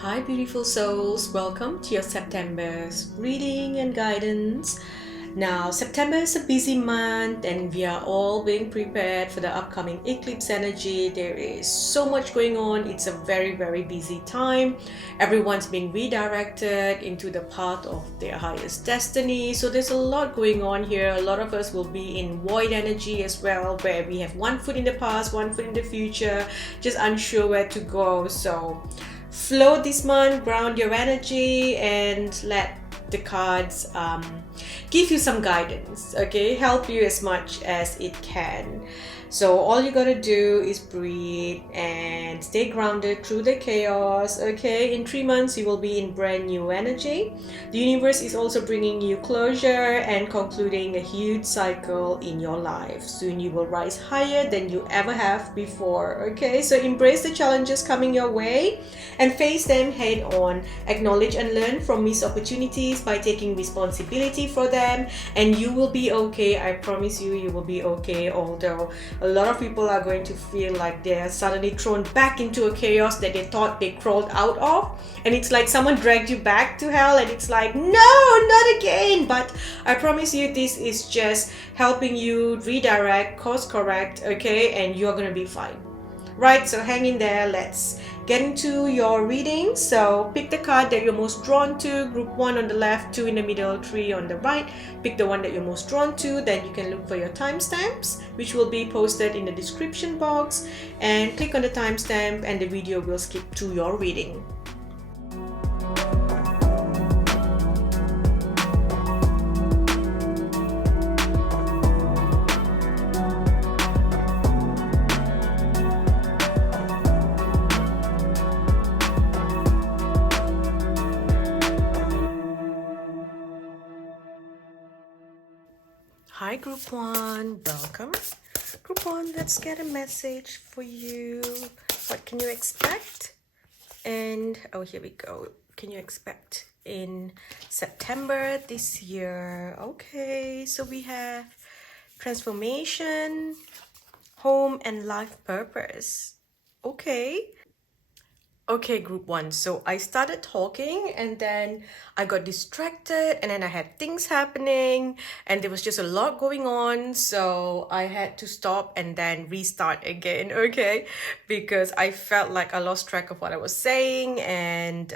Hi, beautiful souls. Welcome to your September's reading and guidance. Now, September is a busy month, and we are all being prepared for the upcoming eclipse energy. There is so much going on. It's a very, very busy time. Everyone's being redirected into the path of their highest destiny. So, there's a lot going on here. A lot of us will be in void energy as well, where we have one foot in the past, one foot in the future, just unsure where to go. So, flow this month, ground your energy, and let the cards give you some guidance, okay? Help you as much as it can. So all you gotta do is breathe and stay grounded through the chaos, okay? In 3 months, you will be in brand new energy. The universe is also bringing you closure and concluding a huge cycle in your life. Soon you will rise higher than you ever have before, okay? So embrace the challenges coming your way and face them head on. Acknowledge and learn from missed opportunities by taking responsibility for them, and you will be okay. I promise you, you will be okay. Although a lot of people are going to feel like they're suddenly thrown back into a chaos that they thought they crawled out of, and it's like someone dragged you back to hell, and it's like, no, not again. But I promise you, this is just helping you redirect, course correct, okay, and you're gonna be fine. Right, so hang in there. Let's get into your reading. So pick the card that you're most drawn to. Group 1 on the left, 2 in the middle, 3 on the right. Pick the one that you're most drawn to. Then you can look for your timestamps, which will be posted in the description box, and click on the timestamp and the video will skip to your reading. Hi, Group 1. Welcome. Group 1, let's get a message for you. What can you expect? And, oh, here we go. Can you expect in September this year? Okay, so we have transformation, home, and life purpose. Okay. Okay, group 1. So I started talking and then I got distracted and then I had things happening and there was just a lot going on. So I had to stop and then restart again, okay? Because I felt like I lost track of what I was saying. And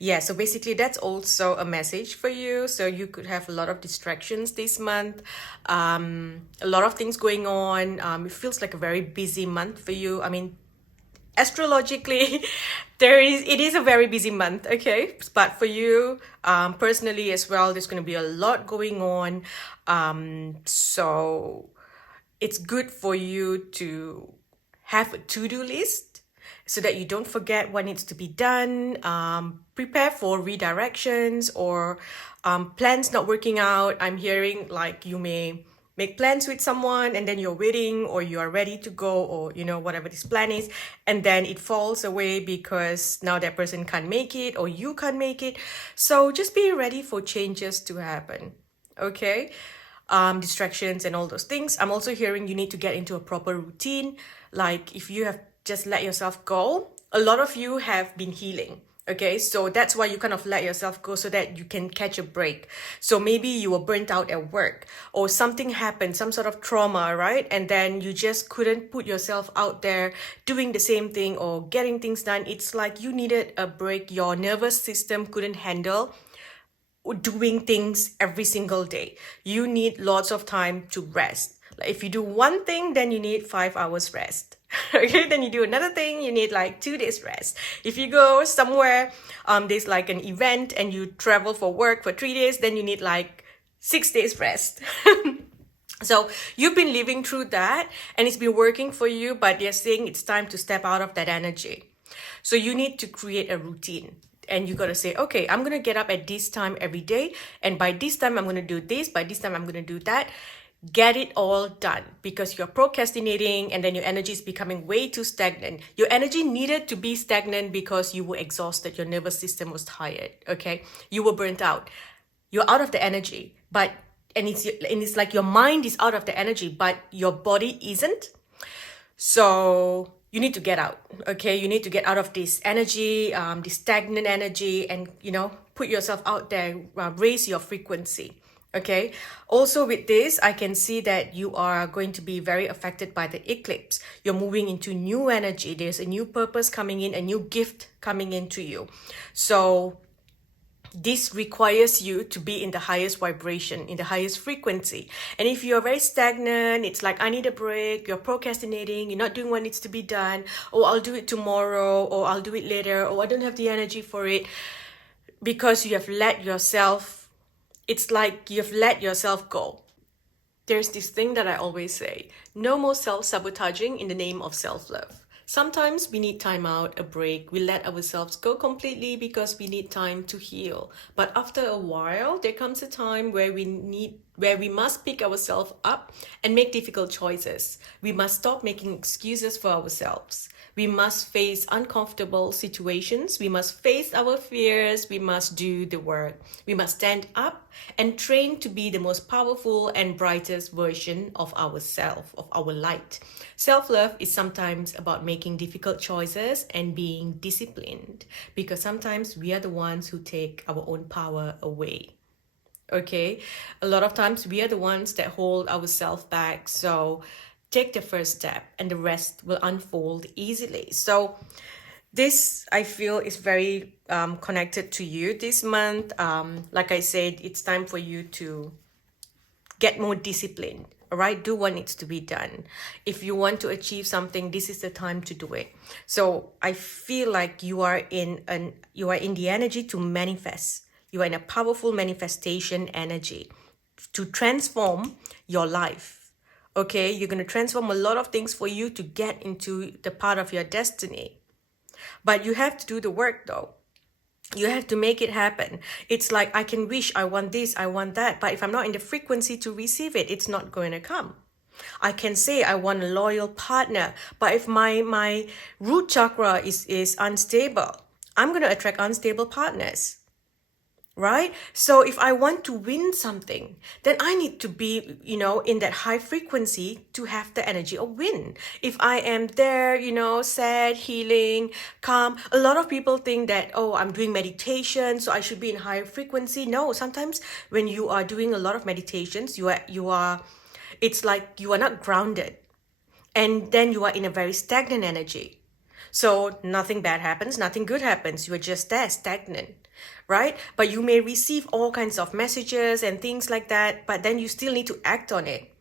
yeah, so basically that's also a message for you. So you could have a lot of distractions this month, a lot of things going on. It feels like a very busy month for you. I mean, astrologically it is a very busy month, okay? But for you personally as well, there's going to be a lot going on, so it's good for you to have a to-do list so that you don't forget what needs to be done. Prepare for redirections or plans not working out. I'm hearing like you may make plans with someone and then you're waiting or you are ready to go, or you know, whatever this plan is, and then it falls away because now that person can't make it or you can't make it. So just be ready for changes to happen, okay? Distractions and all those things. I'm also hearing you need to get into a proper routine. Like if you have just let yourself go, a lot of you have been healing. Okay, so that's why you kind of let yourself go so that you can catch a break. So maybe you were burnt out at work or something happened, some sort of trauma, right? And then you just couldn't put yourself out there doing the same thing or getting things done. It's like you needed a break. Your nervous system couldn't handle doing things every single day. You need lots of time to rest. Like if you do one thing, then you need 5 hours rest. Okay, then you do another thing, you need like 2 days rest. If you go somewhere, there's like an event and you travel for work for 3 days, then you need like 6 days rest. So you've been living through that and it's been working for you, but they're saying it's time to step out of that energy. So you need to create a routine. And you got to say, okay, I'm going to get up at this time every day. And by this time, I'm going to do this. By this time, I'm going to do that. Get it all done, because you're procrastinating and then your energy is becoming way too stagnant. Your energy needed to be stagnant because you were exhausted. Your nervous system was tired, okay? You were burnt out. You're out of the energy, but and it's like your mind is out of the energy, but your body isn't. So you need to get out. okay? You need to get out of this energy, this stagnant energy, and, put yourself out there, raise your frequency. Okay. Also with this, I can see that you are going to be very affected by the eclipse. You're moving into new energy. There's a new purpose coming in, a new gift coming into you. So this requires you to be in the highest vibration, in the highest frequency. And if you're very stagnant, it's like, I need a break, you're procrastinating, you're not doing what needs to be done, or I'll do it tomorrow, or I'll do it later, or I don't have the energy for it, because you have let yourself, it's like you've let yourself go. There's this thing that I always say, no more self-sabotaging in the name of self-love. Sometimes we need time out, a break. We let ourselves go completely because we need time to heal. But after a while, there comes a time where we must pick ourselves up and make difficult choices. We must stop making excuses for ourselves. We must face uncomfortable situations. We must face our fears. We must do the work. We must stand up and train to be the most powerful and brightest version of ourselves, of our light. Self-love is sometimes about making difficult choices and being disciplined, because sometimes we are the ones who take our own power away. Okay, a lot of times we are the ones that hold ourselves back. So take the first step and the rest will unfold easily. So this, I feel, is very connected to you this month. Like I said, it's time for you to get more disciplined. All right, do what needs to be done. If you want to achieve something, this is the time to do it. So I feel like you are in the energy to manifest. You are in a powerful manifestation energy to transform your life. Okay, you're going to transform a lot of things for you to get into the part of your destiny. But you have to do the work though. You have to make it happen. It's like, I can wish, I want this, I want that. But if I'm not in the frequency to receive it, it's not going to come. I can say I want a loyal partner. But if my root chakra is unstable, I'm going to attract unstable partners. Right? So if I want to win something, then I need to be, in that high frequency to have the energy of win. If I am there, sad, healing, calm, a lot of people think that, oh, I'm doing meditation, so I should be in high frequency. No, sometimes when you are doing a lot of meditations, it's like you are not grounded. And then you are in a very stagnant energy. So nothing bad happens, nothing good happens. You are just there, stagnant, right? But you may receive all kinds of messages and things like that, but then you still need to act on it.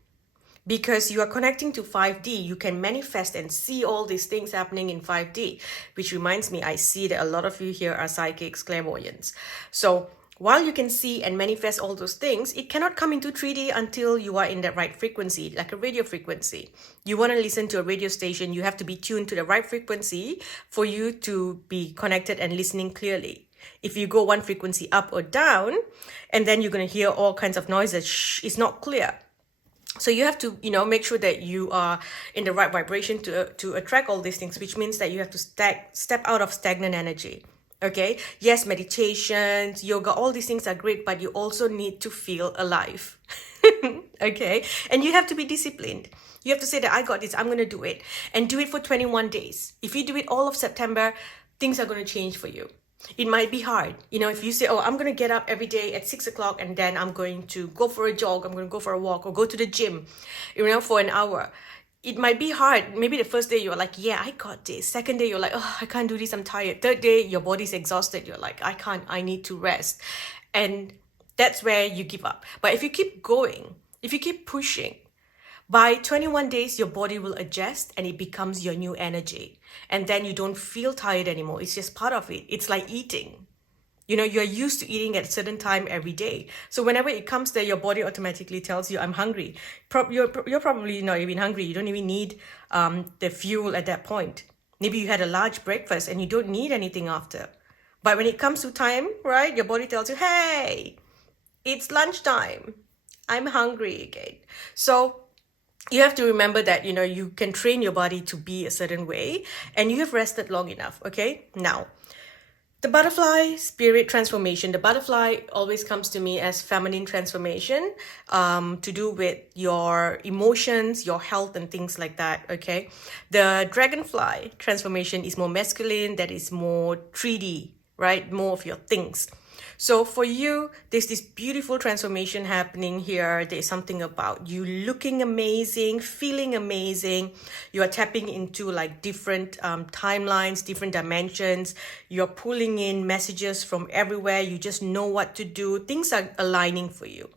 Because you are connecting to 5D, you can manifest and see all these things happening in 5D. Which reminds me, I see that a lot of you here are psychics, clairvoyants. So while you can see and manifest all those things, it cannot come into 3D until you are in the right frequency, like a radio frequency. You want to listen to a radio station, you have to be tuned to the right frequency for you to be connected and listening clearly. If you go one frequency up or down, and then you're going to hear all kinds of noises, it's not clear. So you have to, make sure that you are in the right vibration to attract all these things, which means that you have to step out of stagnant energy. Okay, yes, meditations, yoga, all these things are great, but you also need to feel alive. Okay, and you have to be disciplined. You have to say that I got this, I'm going to do it, and do it for 21 days. If you do it all of September, things are going to change for you. It might be hard. If you say, oh, I'm going to get up every day at 6 o'clock and then I'm going to go for a jog, I'm going to go for a walk or go to the gym, for an hour. It might be hard. Maybe the first day you're like, yeah, I got this. Second day you're like, oh, I can't do this, I'm tired. Third day, your body's exhausted. You're like, I can't, I need to rest. And that's where you give up. But if you keep going, if you keep pushing, by 21 days, your body will adjust and it becomes your new energy. And then you don't feel tired anymore. It's just part of it. It's like eating. You're used to eating at a certain time every day. So whenever it comes there, your body automatically tells you, I'm hungry. You're probably not even hungry. You don't even need the fuel at that point. Maybe you had a large breakfast and you don't need anything after. But when it comes to time, right, your body tells you, hey, it's lunchtime. I'm hungry again. So you have to remember that, you can train your body to be a certain way and you have rested long enough, okay? Now, The butterfly spirit transformation. The butterfly always comes to me as feminine transformation, to do with your emotions, your health, and things like that. Okay. The dragonfly transformation is more masculine, that is more 3D, right? More of your things. So for you, there's this beautiful transformation happening here. There's something about you looking amazing, feeling amazing. You are tapping into like different timelines, different dimensions. You're pulling in messages from everywhere. You just know what to do. Things are aligning for you.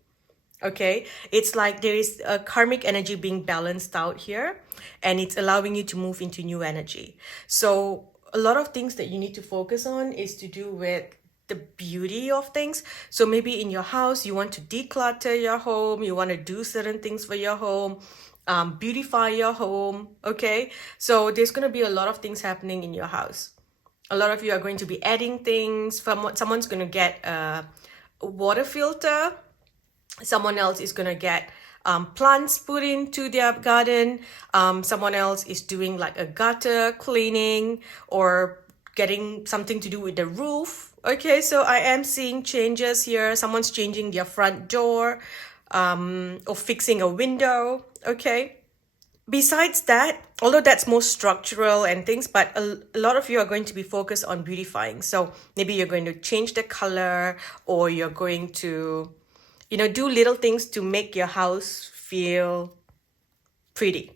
Okay, it's like there is a karmic energy being balanced out here, and it's allowing you to move into new energy. So a lot of things that you need to focus on is to do with the beauty of things. So maybe in your house, you want to declutter your home, you want to do certain things for your home, beautify your home. Okay, so there's going to be a lot of things happening in your house. A lot of you are going to be adding things. Someone's going to get a water filter. Someone else is going to get plants put into their garden. Someone else is doing like a gutter cleaning or getting something to do with the roof. Okay, so I am seeing changes here. Someone's changing their front door, or fixing a window. Okay. Besides that, although that's more structural and things, but a lot of you are going to be focused on beautifying. So maybe you're going to change the color, or you're going to, do little things to make your house feel pretty.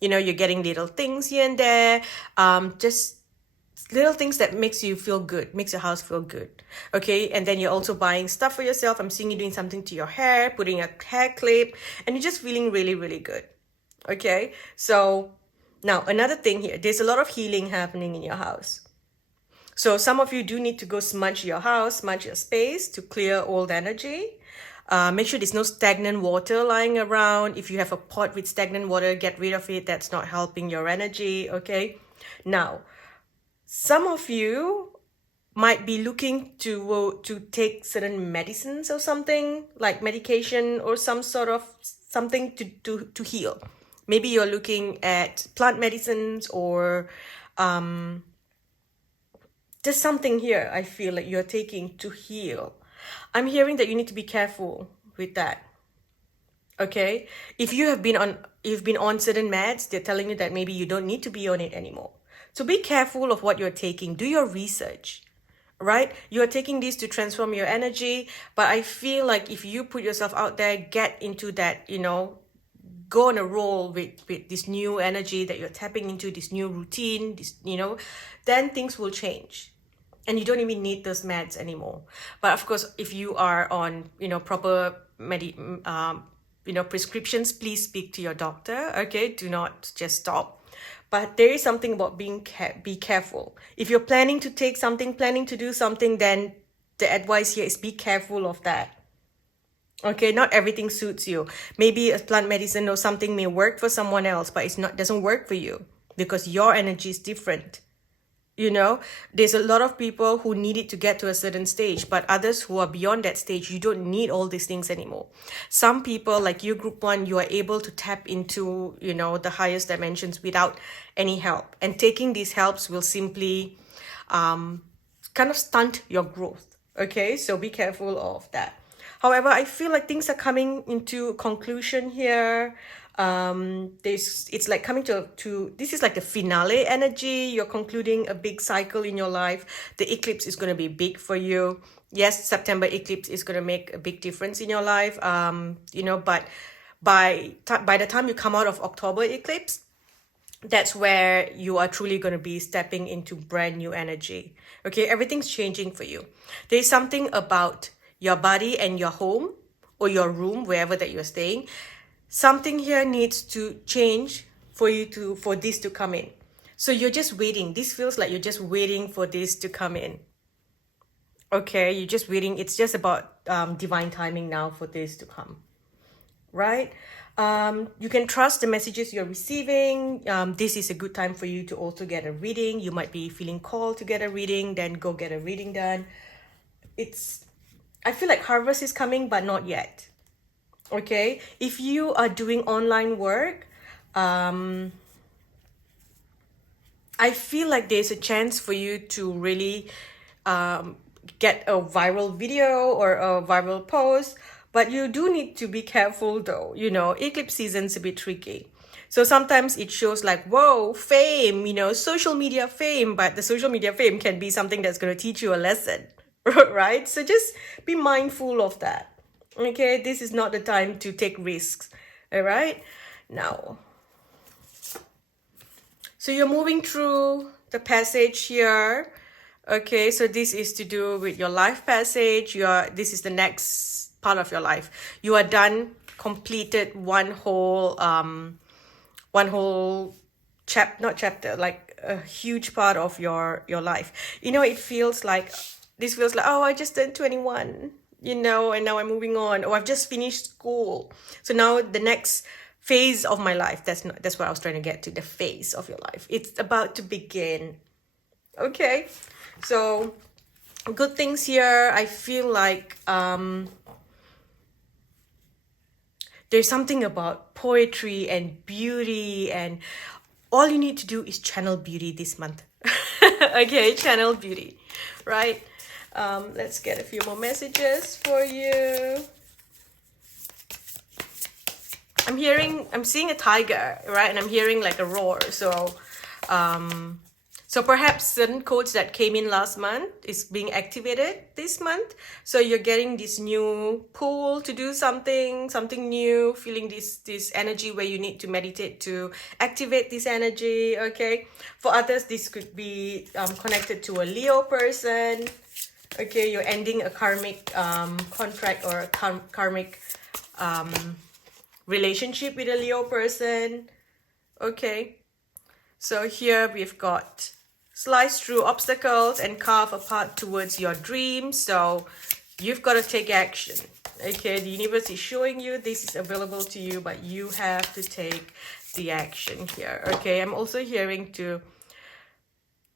You're getting little things here and there, just little things that makes you feel good, makes your house feel good. Okay, and then you're also buying stuff for yourself. I'm seeing you doing something to your hair, putting a hair clip, and you're just feeling really, really good. Okay, so now another thing here, there's a lot of healing happening in your house. So some of you do need to go smudge your house, smudge your space to clear old energy. Make sure there's no stagnant water lying around. If you have a pot with stagnant water, get rid of it. That's not helping your energy. Okay, now some of you might be looking to take certain medicines or something, like medication or some sort of something to heal. Maybe you're looking at plant medicines, or there's something here I feel like you're taking to heal. I'm hearing that you need to be careful with that. Okay, if you've been on certain meds, they're telling you that maybe you don't need to be on it anymore. So be careful of what you're taking. Do your research, right? You're taking this to transform your energy, but I feel like if you put yourself out there, get into that, go on a roll with this new energy that you're tapping into, this new routine, then things will change. And you don't even need those meds anymore. But of course, if you are on, proper prescriptions, please speak to your doctor. Okay, do not just stop. But there is something about be careful. If you're planning to take something, planning to do something, then the advice here is be careful of that. Okay, not everything suits you. Maybe a plant medicine or something may work for someone else, but doesn't work for you because your energy is different. There's a lot of people who need it to get to a certain stage, but others who are beyond that stage, you don't need all these things anymore. Some people, like you, group 1, you are able to tap into, the highest dimensions without any help. And taking these helps will simply kind of stunt your growth. Okay, so be careful of that. However, I feel like things are coming into conclusion here. It's like coming to this is like the finale energy. You're concluding a big cycle in your life. The eclipse is going to be big for you. Yes, September eclipse is going to make a big difference in your life. But by the time you come out of October eclipse, that's where you are truly going to be stepping into brand new energy. Okay, everything's changing for you. There's something about your body and your home or your room, wherever that you're staying. Something here needs to change for this to come in. So you're just waiting. This feels like you're just waiting for this to come in. Okay, you're just waiting. It's just about divine timing now for this to come. Right? You can trust the messages you're receiving. This is a good time for you to also get a reading. You might be feeling called to get a reading, then go get a reading done. I feel like harvest is coming, but not yet. Okay, if you are doing online work, I feel like there's a chance for you to really get a viral video or a viral post, but you do need to be careful though. You know, eclipse season's a bit tricky. So sometimes it shows like, whoa, fame, you know, social media fame, but the social media fame can be something that's going to teach you a lesson, right? So just be mindful of that. Okay, this is not the time to take risks. All right, now, so you're moving through the passage here. Okay, so this is to do with your life passage. This is the next part of your life. You are done, completed one whole not chapter, like a huge part of your life. You know, it feels like oh, I just turned 21, you know, and now I'm moving on, or I've just finished school. So now the next phase of my life, that's what I was trying to get to, the phase of your life. It's about to begin. Okay, so good things here. I feel like there's something about poetry and beauty, and all you need to do is channel beauty this month. Okay, channel beauty, right? Let's get a few more messages for you. I'm seeing a tiger, right? And I'm hearing like a roar. So perhaps certain codes that came in last month is being activated this month. So you're getting this new pull to do something new, feeling this energy where you need to meditate to activate this energy, okay? For others, this could be connected to a Leo person. Okay, you're ending a karmic contract or a karmic relationship with a Leo person. Okay, so here we've got slice through obstacles and carve a path towards your dreams. So you've got to take action. Okay, the universe is showing you this is available to you, but you have to take the action here. Okay, I'm also hearing to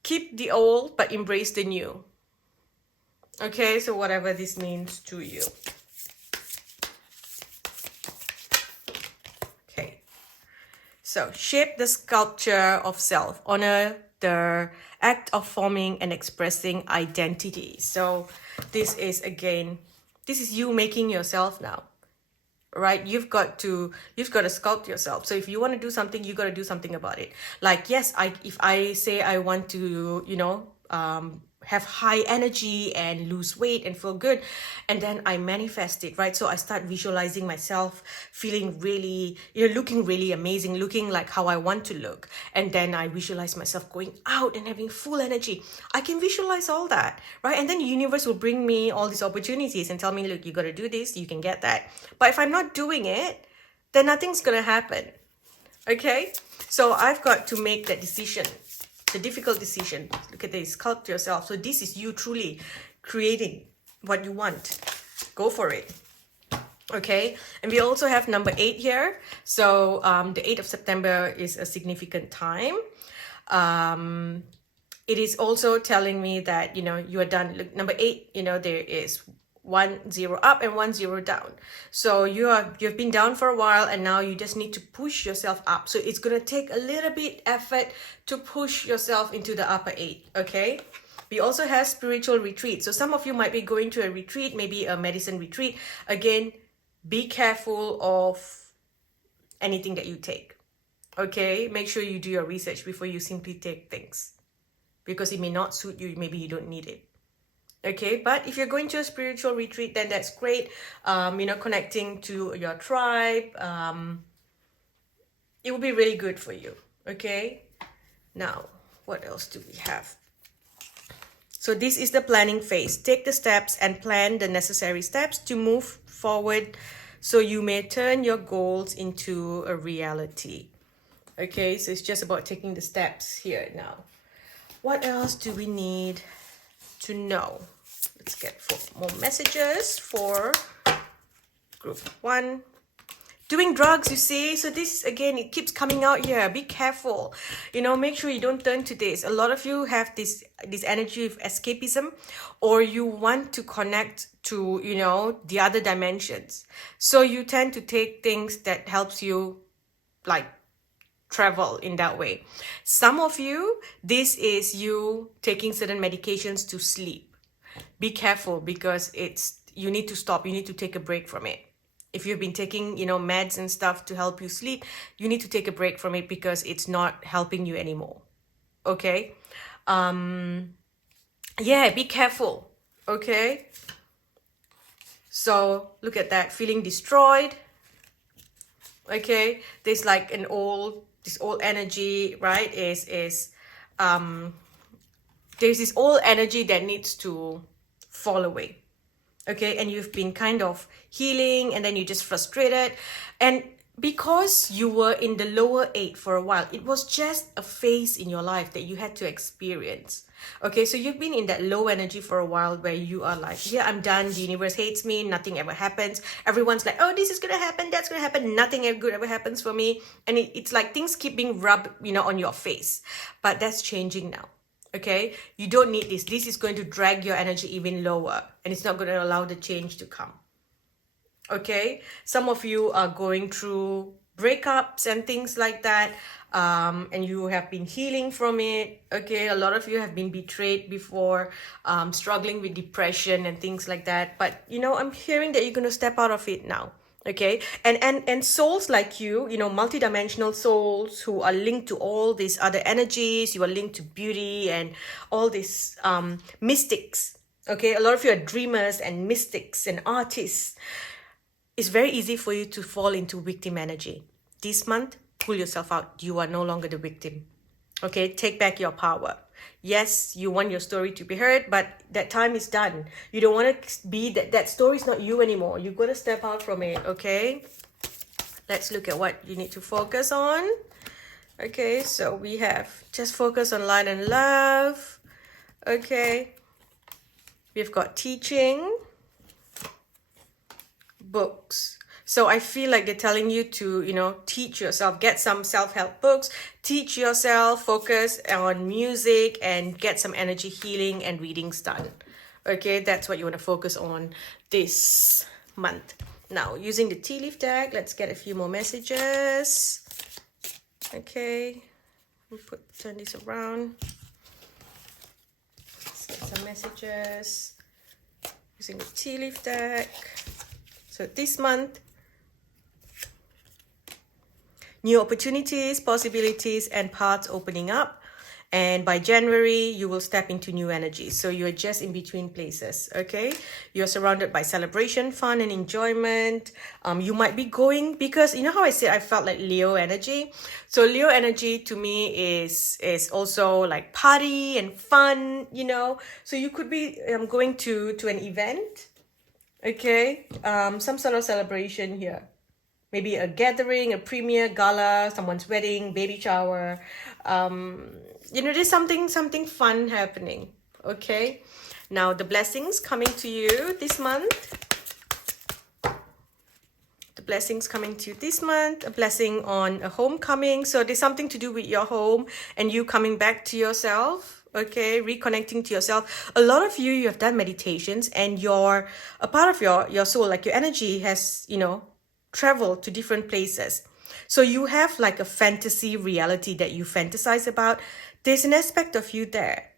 keep the old but embrace the new. Okay, so whatever this means to you. Okay, so shape the sculpture of self. Honor the act of forming and expressing identity. So this is you making yourself now, right? You've got to sculpt yourself. So if you want to do something, you got to do something about it. Like, yes, if I say I want to, you know, have high energy and lose weight and feel good, and then I manifest it, right? So I start visualizing myself feeling really, you know, looking really amazing, looking like how I want to look, and then I visualize myself going out and having full energy. I can visualize all that, right? And then the universe will bring me all these opportunities and tell me, look, you got to do this, you can get that. But if I'm not doing it, then nothing's gonna happen. Okay, so I've got to make that decision, the difficult decision. Look at this, sculpt yourself. So this is you truly creating what you want. Go for it. Okay, and we also have number 8 here. So the 8th of September is a significant time. It is also telling me that, you know, you are done. Look, number 8, you know, there is 1 0 up and 1 0 down. So you've been down for a while, and now you just need to push yourself up. So it's going to take a little bit effort to push yourself into the upper 8. Okay, we also have spiritual retreat. So some of you might be going to a retreat, maybe a medicine retreat. Again, be careful of anything that you take. Okay, make sure you do your research before you simply take things, because it may not suit you. Maybe you don't need it. Okay, but if you're going to a spiritual retreat, then that's great. You know, connecting to your tribe, it will be really good for you. Okay, now what else do we have? So this is the planning phase. Take the steps and plan the necessary steps to move forward, so you may turn your goals into a reality. Okay, so it's just about taking the steps here now. What else do we need to know? Let's get 4 more messages for group 1. Doing drugs, you see. So this, again, it keeps coming out here. Be careful. You know, make sure you don't turn to this. A lot of you have this energy of escapism, or you want to connect to, you know, the other dimensions. So you tend to take things that helps you, like, travel in that way. Some of you, this is you taking certain medications to sleep. be careful, because you need to stop. You need to take a break from it. If you've been taking, meds and stuff to help you sleep, you need to take a break from it, because it's not helping you anymore. Okay? Yeah, be careful. Okay? So look at that, feeling destroyed. Okay, there's like this old energy, right? There's this old energy that needs to fall away. Okay, and you've been kind of healing, and then you're just frustrated, and because you were in the lower 8 for a while, it was just a phase in your life that you had to experience. Okay, so you've been in that low energy for a while, where you are like, yeah, I'm done, the universe hates me, nothing ever happens, everyone's like, oh, this is gonna happen, that's gonna happen, nothing good ever happens for me, and it's like things keep being rubbed, on your face. But that's changing now. Okay, you don't need this. This is going to drag your energy even lower, and it's not going to allow the change to come. Okay, some of you are going through breakups and things like that, and you have been healing from it. Okay, a lot of you have been betrayed before, struggling with depression and things like that, but I'm hearing that you're going to step out of it now. Okay, and souls like you, multidimensional souls who are linked to all these other energies, you are linked to beauty and all these mystics. Okay, a lot of you are dreamers and mystics and artists. It's very easy for you to fall into victim energy. This month, pull yourself out. You are no longer the victim. Okay, take back your power. Yes, you want your story to be heard, but that time is done. You don't want to be that story is not you anymore. You've got to step out from it. Okay, let's look at what you need to focus on. Okay, so we have just focus on light and love. Okay, we've got teaching, books. So I feel like they're telling you to, teach yourself, get some self-help books, teach yourself, focus on music, and get some energy healing and readings done. Okay, that's what you want to focus on this month. Now, using the tea leaf deck, let's get a few more messages. Okay, turn this around. Let's get some messages using the tea leaf deck. So this month, new opportunities, possibilities, and paths opening up. And by January, you will step into new energies. So you're just in between places, okay? You're surrounded by celebration, fun, and enjoyment. You might be going, because you know how I said I felt like Leo energy? So Leo energy to me is also like party and fun, So you could be going to an event, okay? Some sort of celebration here. Maybe a gathering, a premiere, gala, someone's wedding, baby shower. There's something fun happening. Okay. Now the blessings coming to you this month. The blessings coming to you this month. A blessing on a homecoming. So there's something to do with your home and you coming back to yourself. Okay, reconnecting to yourself. A lot of you have done meditations, and a part of your soul, like your energy has, travel to different places. So you have like a fantasy reality that you fantasize about. There's an aspect of you there.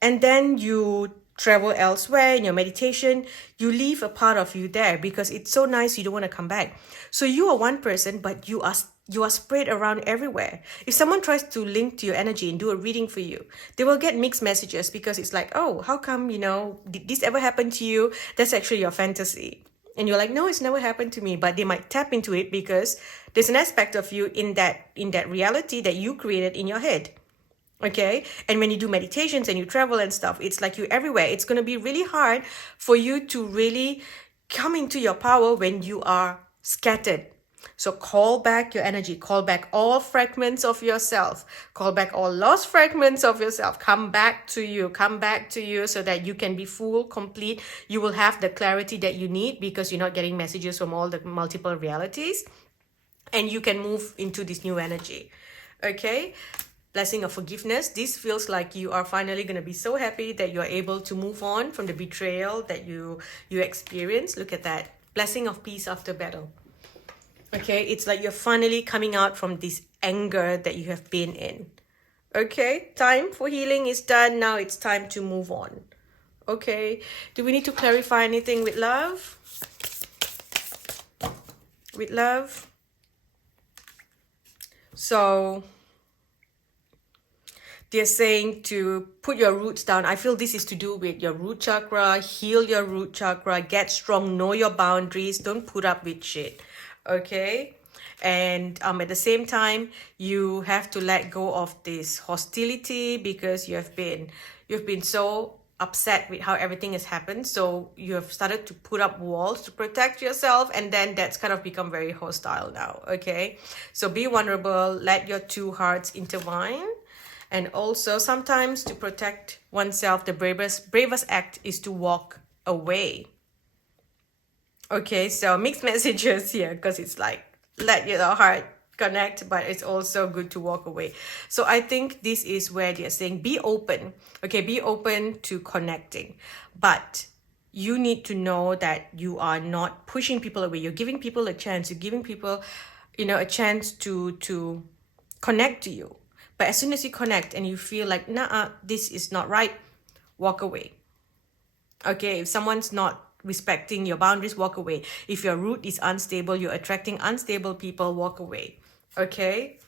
And then you travel elsewhere in your meditation. You leave a part of you there because it's so nice you don't want to come back. So you are one person, but you are spread around everywhere. If someone tries to link to your energy and do a reading for you, they will get mixed messages, because it's like, oh, how come, did this ever happen to you? That's actually your fantasy. And you're like, no, it's never happened to me. But they might tap into it because there's an aspect of you in that reality that you created in your head. Okay. And when you do meditations and you travel and stuff, it's like you're everywhere. It's going to be really hard for you to really come into your power when you are scattered. So call back your energy, call back all fragments of yourself, call back all lost fragments of yourself, come back to you so that you can be full, complete. You will have the clarity that you need because you're not getting messages from all the multiple realities, and you can move into this new energy. Okay. Blessing of forgiveness. This feels like you are finally going to be so happy that you're able to move on from the betrayal that you experienced. Look at that. Blessing of peace after battle. Okay, it's like you're finally coming out from this anger that you have been in. Okay, time for healing is done. Now it's time to move on. Okay, do we need to clarify anything with love? With love? So they're saying to put your roots down. I feel this is to do with your root chakra. Heal your root chakra, get strong, know your boundaries, don't put up with shit. Okay, and at the same time, you have to let go of this hostility because you've been so upset with how everything has happened, so you have started to put up walls to protect yourself, and then that's kind of become very hostile now. Okay, so be vulnerable, let your two hearts intertwine. And also sometimes to protect oneself, the bravest act is to walk away. Okay, so mixed messages here, because it's like let your heart connect, but it's also good to walk away. So I think this is where they're saying be open. Okay, be open to connecting, but you need to know that you are not pushing people away. You're giving people a chance. You're giving people, a chance to connect to you. But as soon as you connect and you feel like, nah, this is not right, walk away. Okay, if someone's not respecting your boundaries, walk away. If your root is unstable, you're attracting unstable people, walk away. Okay,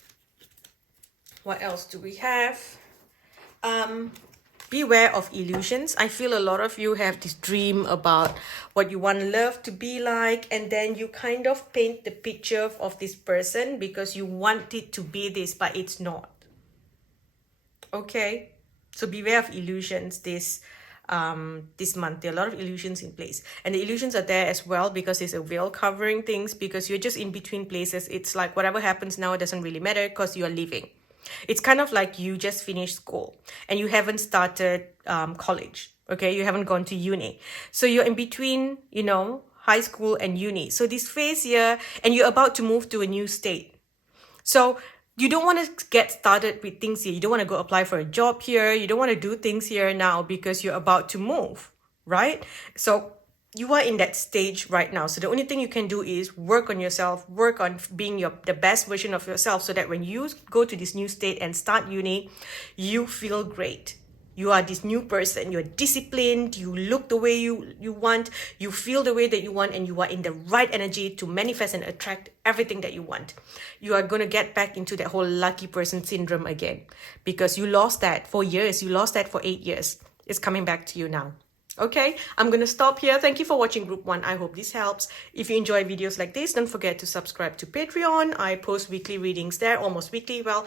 what else do we have? Beware of illusions. I feel a lot of you have this dream about what you want love to be like, and then you kind of paint the picture of this person because you want it to be this, but it's not. Okay, so beware of illusions this month. There are a lot of illusions in place, and the illusions are there as well because there's a veil covering things, because you're just in between places. It's like whatever happens now, it doesn't really matter because you're leaving. It's kind of like you just finished school and you haven't started college. Okay, you haven't gone to uni, so you're in between, high school and uni. So this phase here, and you're about to move to a new state. So you don't want to get started with things here. You don't want to go apply for a job here. You don't want to do things here now because you're about to move, right? So you are in that stage right now. So the only thing you can do is work on yourself, work on being the best version of yourself, so that when you go to this new state and start uni, you feel great. You are this new person, you're disciplined, you look the way you want, you feel the way that you want, and you are in the right energy to manifest and attract everything that you want. You are going to get back into that whole lucky person syndrome again, because you lost that for years, you lost that for 8 years. It's coming back to you now. Okay, I'm going to stop here. Thank you for watching Group 1. I hope this helps. If you enjoy videos like this, don't forget to subscribe to Patreon. I post weekly readings there, almost weekly. Well,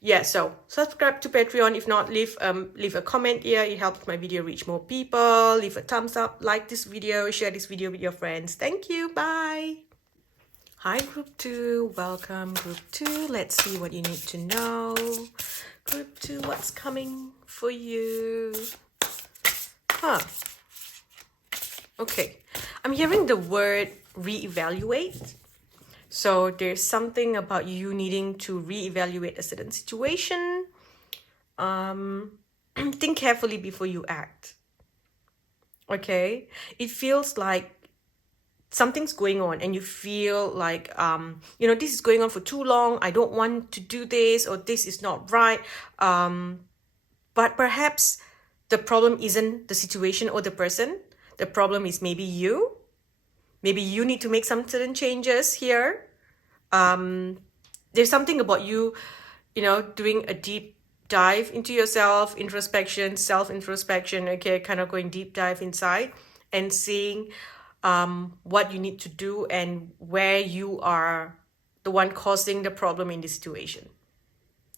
yeah, so subscribe to Patreon. If not, leave a comment here. It helps my video reach more people. Leave a thumbs up, like this video, share this video with your friends. Thank you. Bye. Hi, Group 2. Welcome, Group 2. Let's see what you need to know. Group 2, what's coming for you? Okay, I'm hearing the word reevaluate. So there's something about you needing to reevaluate a certain situation. Think carefully before you act. Okay, it feels like something's going on and you feel like, this is going on for too long. I don't want to do this, or this is not right. But perhaps the problem isn't the situation or the person. The problem is maybe you. Maybe you need to make some certain changes here. There's something about you, doing a deep dive into yourself, introspection, self-introspection, okay, kind of going deep dive inside and seeing what you need to do and where you are the one causing the problem in this situation.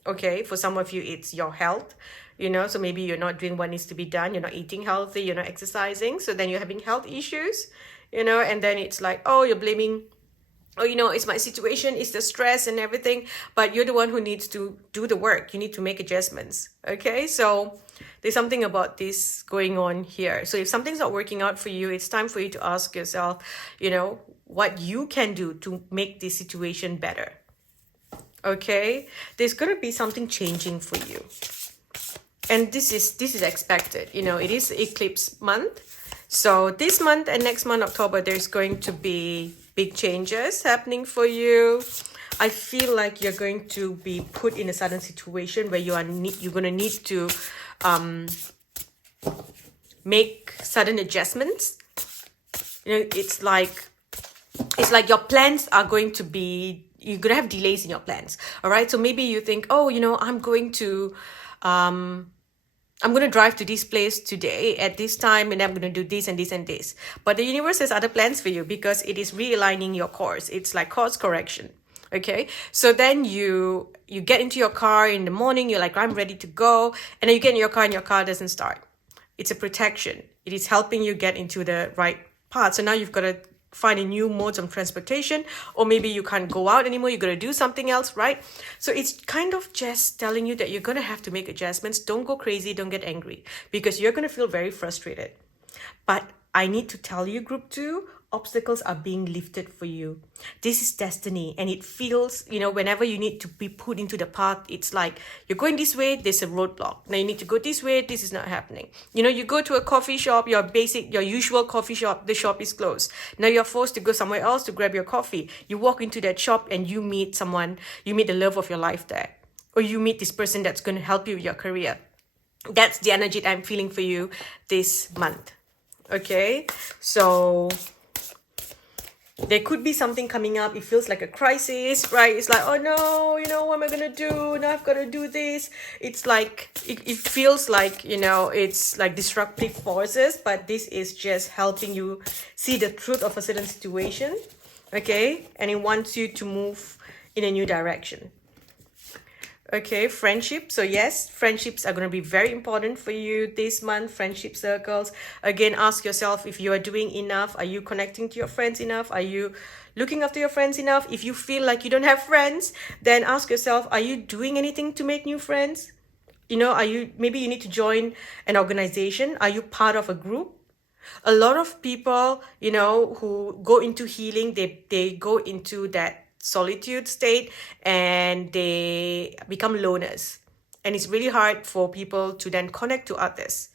Okay, for some of you, it's your health. So maybe you're not doing what needs to be done. You're not eating healthy. You're not exercising. So then you're having health issues, and then it's like, oh, you're blaming, it's my situation, it's the stress and everything. But you're the one who needs to do the work. You need to make adjustments. Okay, so there's something about this going on here. So if something's not working out for you, it's time for you to ask yourself, what you can do to make this situation better. Okay, there's going to be something changing for you. And this is expected. It is eclipse month. So this month and next month, October, there's going to be big changes happening for you. I feel like you're going to be put in a sudden situation where you're going to need to make sudden adjustments. It's like your plans are going to be, you're going to have delays in your plans. All right. So maybe you think, oh, I'm going to drive to this place today at this time, and I'm going to do this and this and this. But the universe has other plans for you because it is realigning your course. It's like course correction. Okay. So then you get into your car in the morning, you're like, I'm ready to go. And then you get in your car and your car doesn't start. It's a protection. It is helping you get into the right path. So now you've got to find a new modes of transportation, or maybe you can't go out anymore. You're going to do something else, right? So it's kind of just telling you that you're going to have to make adjustments. Don't go crazy. Don't get angry, because you're going to feel very frustrated. But I need to tell you, group 2, obstacles are being lifted for you. This is destiny, and it feels, whenever you need to be put into the path, it's like you're going this way, there's a roadblock. Now you need to go this way, this is not happening. You go to a coffee shop, your usual coffee shop, the shop is closed. Now you're forced to go somewhere else to grab your coffee. You walk into that shop and you meet someone, you meet the love of your life there. Or you meet this person that's going to help you with your career. That's the energy that I'm feeling for you this month. Okay, so there could be something coming up. It feels like a crisis, right? It's like, oh no, what am I gonna do? Now I've got to do this. It's like, it feels like, it's like disruptive forces, but this is just helping you see the truth of a certain situation, okay? And it wants you to move in a new direction. Okay, friendship. So yes, friendships are going to be very important for you this month. Friendship circles. Again, ask yourself if you are doing enough. Are you connecting to your friends enough? Are you looking after your friends enough? If you feel like you don't have friends, then ask yourself, are you doing anything to make new friends? Maybe you need to join an organization. Are you part of a group? A lot of people, who go into healing, they go into that solitude state and they become loners, and it's really hard for people to then connect to others.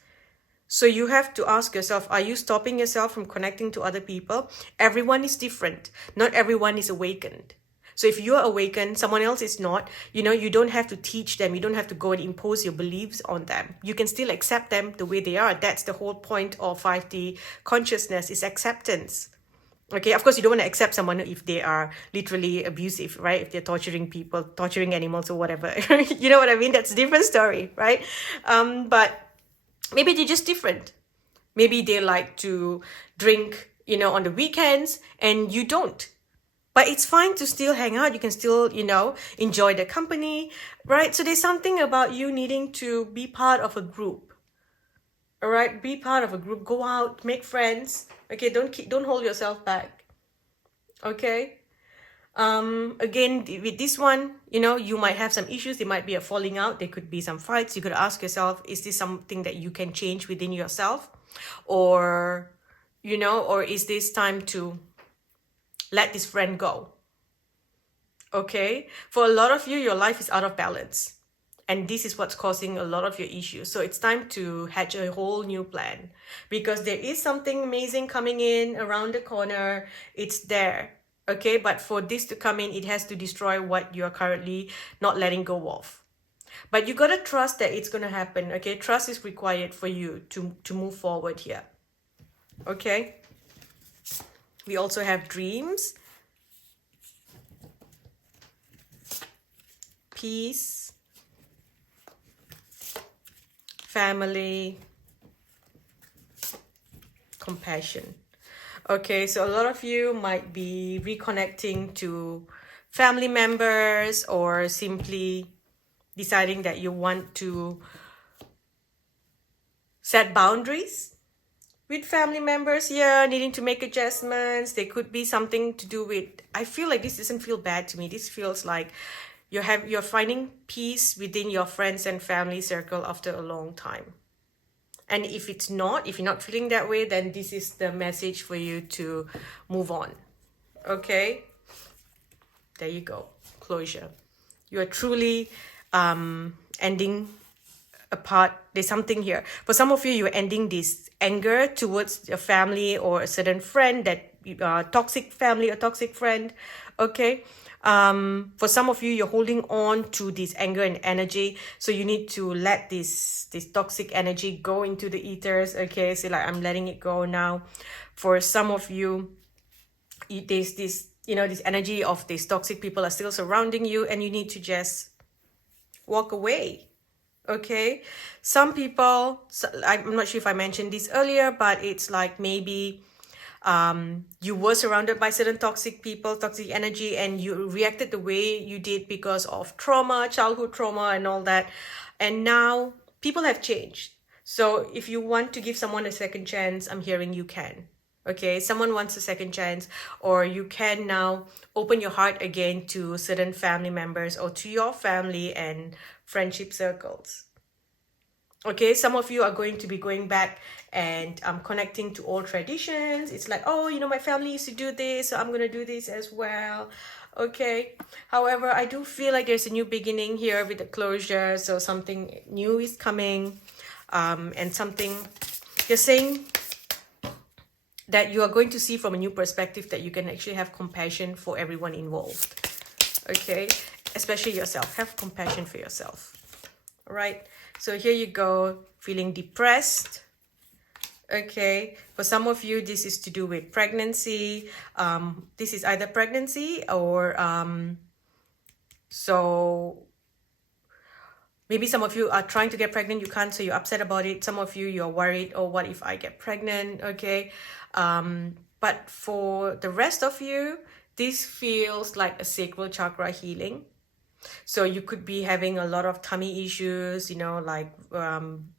So you have to ask yourself, are you stopping yourself from connecting to other people? Everyone is different. Not everyone is awakened. So if you're awakened, someone else is not, you don't have to teach them. You don't have to go and impose your beliefs on them. You can still accept them the way they are. That's the whole point of 5D consciousness, is acceptance. Okay, of course, you don't want to accept someone if they are literally abusive, right? If they're torturing people, torturing animals or whatever. You know what I mean? That's a different story, right? But maybe they're just different. Maybe they like to drink, on the weekends, and you don't. But it's fine to still hang out. You can still, enjoy the company, right? So there's something about you needing to be part of a group. All right, be part of a group. Go out, make friends. Okay, don't hold yourself back. Okay. Again, with this one, you might have some issues. There might be a falling out. There could be some fights. You could ask yourself, is this something that you can change within yourself, or is this time to let this friend go? Okay. For a lot of you, your life is out of balance. And this is what's causing a lot of your issues. So it's time to hatch a whole new plan, because there is something amazing coming in around the corner. It's there. Okay. But for this to come in, it has to destroy what you're currently not letting go of. But you got to trust that it's going to happen. Okay. Trust is required for you to move forward here. Okay. We also have dreams, peace, family, compassion. Okay, so a lot of you might be reconnecting to family members, or simply deciding that you want to set boundaries with family members here, needing to make adjustments. There could be something to do with, I feel like this doesn't feel bad to me. This feels like you're finding peace within your friends and family circle after a long time. And if you're not feeling that way, then this is the message for you to move on. Okay? There you go. Closure. You are truly ending a part. There's something here. For some of you, you're ending this anger towards your family or a certain friend, that toxic family or toxic friend. Okay? For some of you, you're holding on to this anger and energy, so you need to let this toxic energy go into the ethers. Okay, so like, I'm letting it go now. For some of you, there's this, this energy of these toxic people are still surrounding you, and you need to just walk away. Okay, some people, I'm not sure if I mentioned this earlier, but it's like maybe you were surrounded by certain toxic people, toxic energy, and you reacted the way you did because of trauma, childhood trauma and all that. And now people have changed. So if you want to give someone a second chance, I'm hearing you can. Okay, someone wants a second chance, or you can now open your heart again to certain family members or to your family and friendship circles. Okay, some of you are going to be going back and connecting to old traditions. It's like, oh, my family used to do this, so I'm going to do this as well. Okay, however, I do feel like there's a new beginning here with the closure. So something new is coming, and something you're saying that you are going to see from a new perspective, that you can actually have compassion for everyone involved. Okay, especially yourself. Have compassion for yourself. All right. So here you go, feeling depressed. Okay, for some of you, this is to do with pregnancy. This is either pregnancy or so maybe some of you are trying to get pregnant, you can't, so you're upset about it. Some of you, you're worried, oh, what if I get pregnant? Okay, but for the rest of you, this feels like a sacral chakra healing. So you could be having a lot of tummy issues, like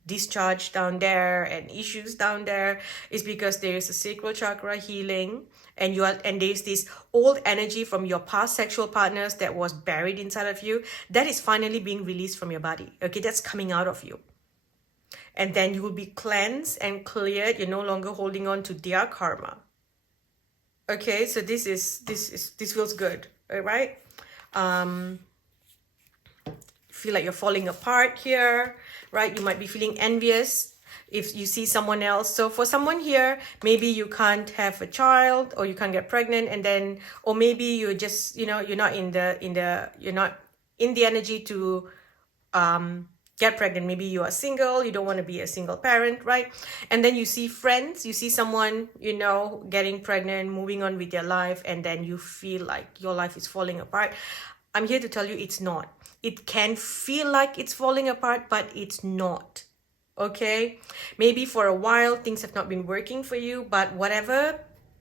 discharge down there and issues down there. Is because there is a sacral chakra healing, and there's this old energy from your past sexual partners that was buried inside of you, that is finally being released from your body. Okay, that's coming out of you. And then you will be cleansed and cleared. You're no longer holding on to their karma. Okay, so this feels good, all right? Feel like you're falling apart here, right? You might be feeling envious if you see someone else. So for someone here, maybe you can't have a child, or you can't get pregnant, and then, or maybe you're just, you're not in the energy to get pregnant. Maybe you are single, you don't want to be a single parent, right? And then you see friends, you see someone, getting pregnant, moving on with their life, and then you feel like your life is falling apart. I'm here to tell you it's not. It can feel like it's falling apart, but it's not. Okay? Maybe for a while things have not been working for you, but whatever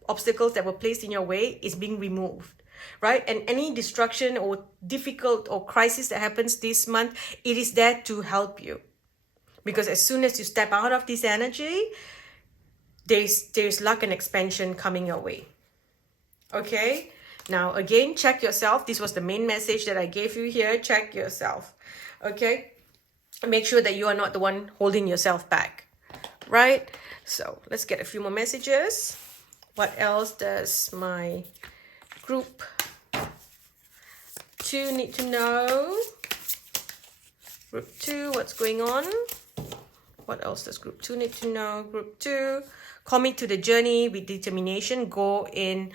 obstacles that were placed in your way is being removed, right? And any destruction or difficult or crisis that happens this month, it is there to help you. Because as soon as you step out of this energy, there's luck and expansion coming your way. Okay? Now, again, check yourself. This was the main message that I gave you here. Check yourself. Okay? Make sure that you are not the one holding yourself back. Right? So, let's get a few more messages. What else does my group 2 need to know? Group 2, what's going on? What else does group 2 need to know? Group 2, commit to the journey with determination. Go in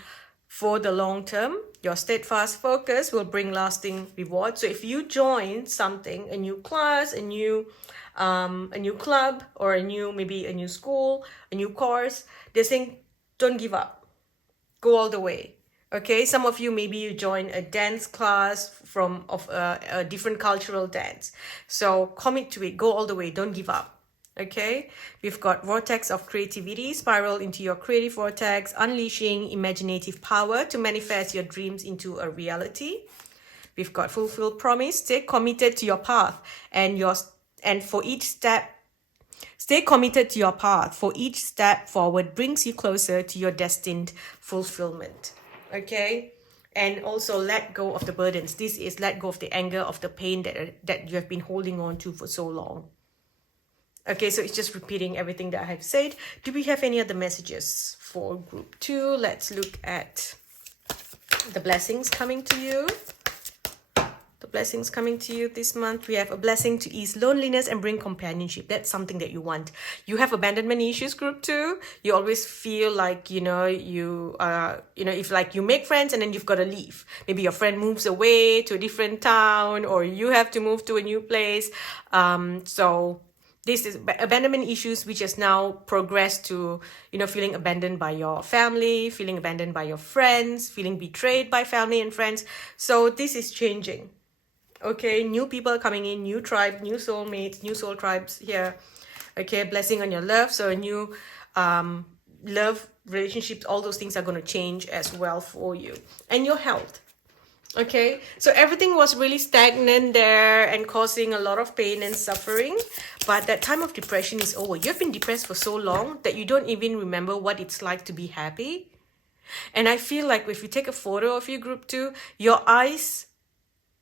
for the long term. Your steadfast focus will bring lasting reward. So if you join something, a new class, a new club, or maybe a new school, a new course, they're saying, don't give up. Go all the way. Okay, some of you, maybe you join a dance class of a different cultural dance. So commit to it. Go all the way. Don't give up. Okay, we've got vortex of creativity, spiral into your creative vortex, unleashing imaginative power to manifest your dreams into a reality. We've got fulfilled promise, stay committed to your path, and for each step, stay committed to your path. For each step forward brings you closer to your destined fulfillment. Okay, and also let go of the burdens. This is let go of the anger, of the pain that you have been holding on to for so long. Okay, so it's just repeating everything that I have said. Do we have any other messages for group 2? Let's look at the blessings coming to you. The blessings coming to you this month. We have a blessing to ease loneliness and bring companionship. That's something that you want. You have abandonment issues, group 2. You always feel like, if like you make friends and then you've got to leave. Maybe your friend moves away to a different town, or you have to move to a new place. So this is abandonment issues, which has now progressed to, feeling abandoned by your family, feeling abandoned by your friends, feeling betrayed by family and friends. So this is changing. Okay, new people coming in, new tribe, new soulmates, new soul tribes here. Okay, blessing on your love. So new love, relationships, all those things are going to change as well for you. And your health. Okay, so everything was really stagnant there and causing a lot of pain and suffering. But that time of depression is over. You've been depressed for so long that you don't even remember what it's like to be happy. And I feel like if you take a photo of your group 2, your eyes,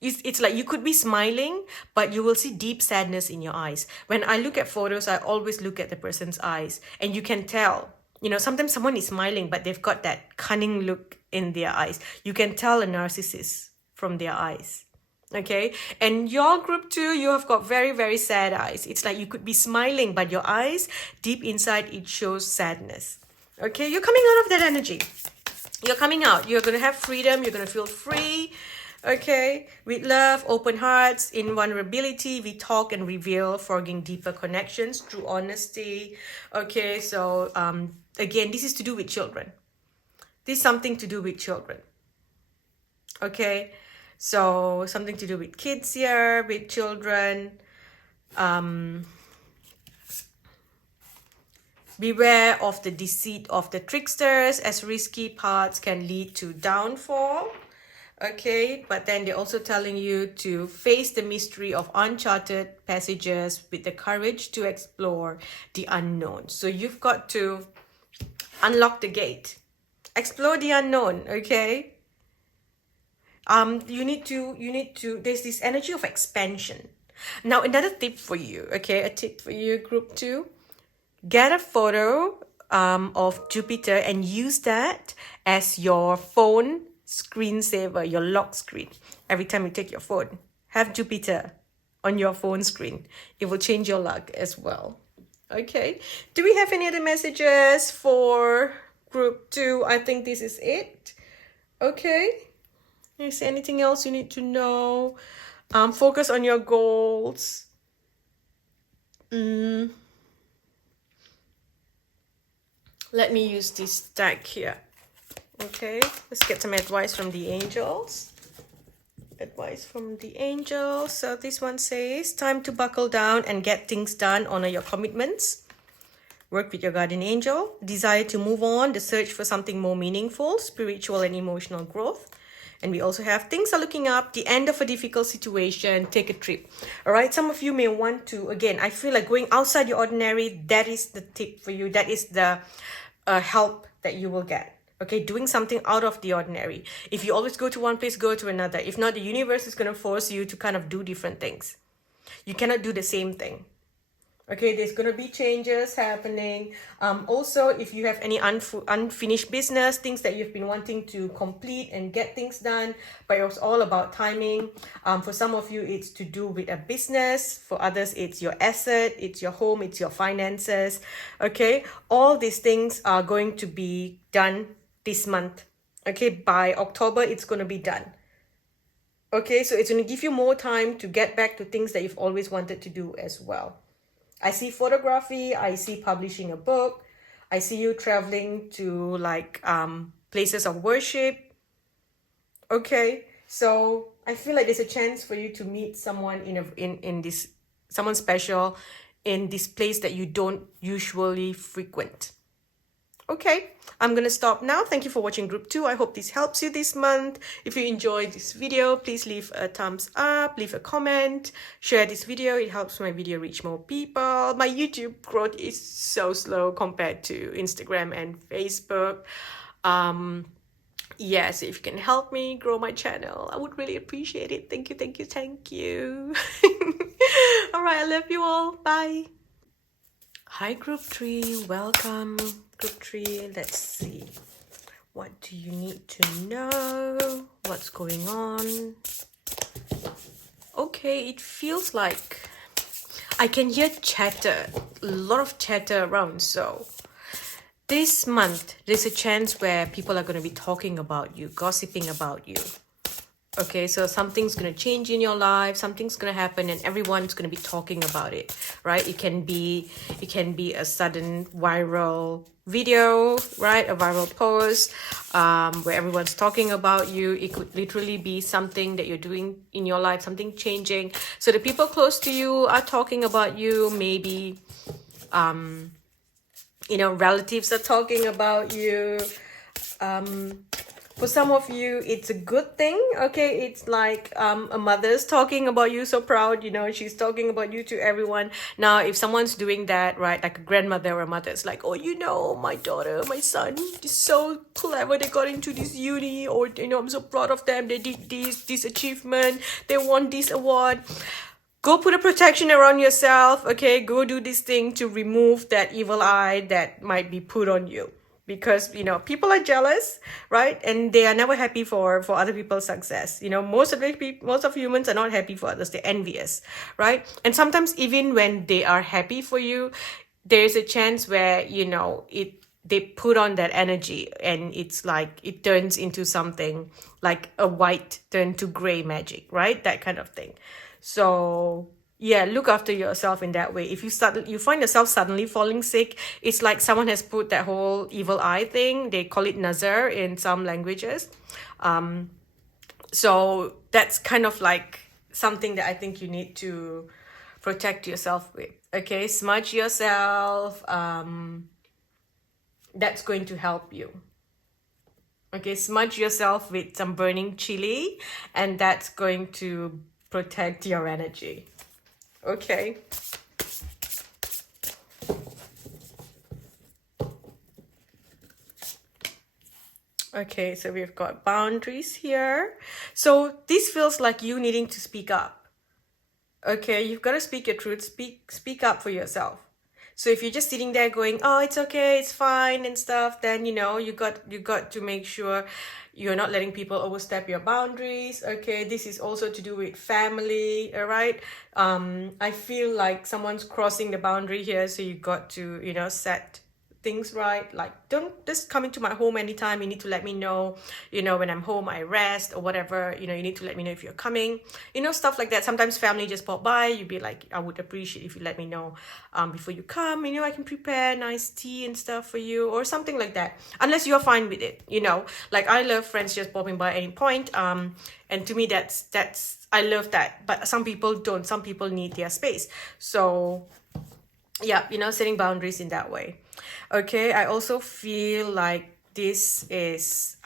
it's like you could be smiling, but you will see deep sadness in your eyes. When I look at photos, I always look at the person's eyes. And you can tell, sometimes someone is smiling, but they've got that cunning look in their eyes. You can tell a narcissist from their eyes. Okay, and your group 2, you have got very, very sad eyes. It's like you could be smiling, but your eyes, deep inside, it shows sadness. Okay, you're coming out of that energy. You're coming out. You're going to have freedom. You're going to feel free. Okay, with love, open hearts, in vulnerability, we talk and reveal, forging deeper connections through honesty. Okay, so again, this is to do with children. This is something to do with children. Okay, so something to do with kids here, with children. Beware of the deceit of the tricksters, as risky paths can lead to downfall. Okay, but then they're also telling you to face the mystery of uncharted passages with the courage to explore the unknown. So you've got to unlock the gate, explore the unknown. Okay, you need to there's this energy of expansion. Now another tip for you, okay, a tip for you, group 2, get a photo of Jupiter and use that as your phone screensaver, your lock screen. Every time you take your phone, have Jupiter on your phone screen. It will change your luck as well. Okay, do we have any other messages for group 2? I think this is it. Okay, is there anything else you need to know? Focus on your goals. Let me use this deck here. Okay, let's get some advice from the angels. Advice from the angels. So this one says, time to buckle down and get things done. Honor your commitments. Work with your guardian angel. Desire to move on. The search for something more meaningful, spiritual and emotional growth. And we also have things are looking up. The end of a difficult situation. Take a trip. All right. Some of you may want to, again, I feel like going outside your ordinary. That is the tip for you. That is the help that you will get. Okay, doing something out of the ordinary. If you always go to one place, go to another. If not, the universe is going to force you to kind of do different things. You cannot do the same thing. Okay, there's going to be changes happening. Also, if you have any unfinished business, things that you've been wanting to complete and get things done, but it's all about timing. For some of you, it's to do with a business. For others, it's your asset, it's your home, it's your finances. Okay, all these things are going to be done this month. Okay, by October, it's going to be done. Okay, so it's going to give you more time to get back to things that you've always wanted to do as well. I see photography, I see publishing a book, I see you traveling to like places of worship. Okay, so I feel like there's a chance for you to meet someone in this, someone special in this place that you don't usually frequent. Okay, I'm going to stop now. Thank you for watching group 2. I hope this helps you this month. If you enjoyed this video, please leave a thumbs up, leave a comment, share this video. It helps my video reach more people. My YouTube growth is so slow compared to Instagram and Facebook. Yeah, so if you can help me grow my channel, I would really appreciate it. Thank you, thank you, thank you. All right, I love you all. Bye. Hi, group 3. Welcome. Group 3, let's see. What do you need to know? What's going on? Okay, it feels like I can hear chatter, a lot of chatter around. So this month, there's a chance where people are going to be talking about you, gossiping about you. Okay, so something's going to change in your life, something's going to happen, and everyone's going to be talking about it, right? It can be a sudden viral video, right? A viral post, where everyone's talking about you. It could literally be something that you're doing in your life, something changing. So the people close to you are talking about you. Maybe relatives are talking about you. For some of you, it's a good thing. Okay, it's like a mother's talking about you, so proud, she's talking about you to everyone. Now if someone's doing that, right, like a grandmother or a mother, it's like, oh, my daughter, my son is so clever, they got into this uni, or I'm so proud of them, they did this achievement, they won this award. Go put a protection around yourself. Okay, go do this thing to remove that evil eye that might be put on you, because people are jealous, right? And they are never happy for other people's success. Most of humans are not happy for others, they're envious, right? And sometimes even when they are happy for you, there's a chance where they put on that energy, and it's like it turns into something like a white turn to gray magic, right? That kind of thing. So yeah, look after yourself in that way. If you find yourself suddenly falling sick, it's like someone has put that whole evil eye thing. They call it nazar in some languages. So that's kind of like something that I think you need to protect yourself with. Okay, smudge yourself. That's going to help you. Okay, smudge yourself with some burning chili, and that's going to protect your energy. Okay. Okay, so we've got boundaries here. So this feels like you needing to speak up. Okay, you've got to speak your truth. Speak up for yourself. So if you're just sitting there going, oh, it's okay, it's fine and stuff, then you got to make sure you're not letting people overstep your boundaries. Okay, this is also to do with family. All right. I feel like someone's crossing the boundary here, so you got to set things right. Like, don't just come into my home anytime. You need to let me know, when I'm home I rest or whatever. You need to let me know if you're coming, stuff like that. Sometimes family just pop by, you'd be like, I would appreciate if you let me know before you come. I can prepare nice tea and stuff for you, or something like that, unless you're fine with it. Like, I love friends just popping by at any point, and to me that's I love that. But some people don't. Some people need their space. So yeah, setting boundaries in that way. Okay, I also feel like this is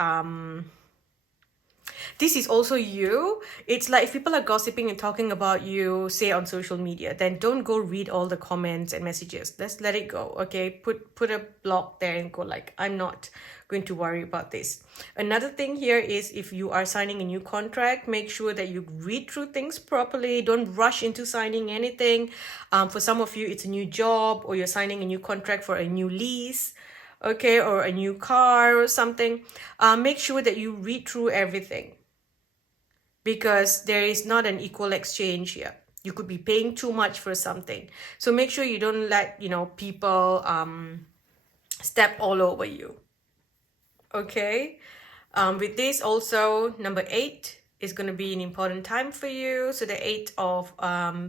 also you. It's like if people are gossiping and talking about you, say on social media, then don't go read all the comments and messages. Let's let it go. Okay, put a block there and go like, I'm not going to worry about this. Another thing here is, if you are signing a new contract, make sure that you read through things properly. Don't rush into signing anything. For some of you, it's a new job, or you're signing a new contract for a new lease, okay, or a new car or something. Make sure that you read through everything, because there is not an equal exchange here. You could be paying too much for something. So make sure you don't let people step all over you. Okay. With this also, number 8 is going to be an important time for you. So the 8th of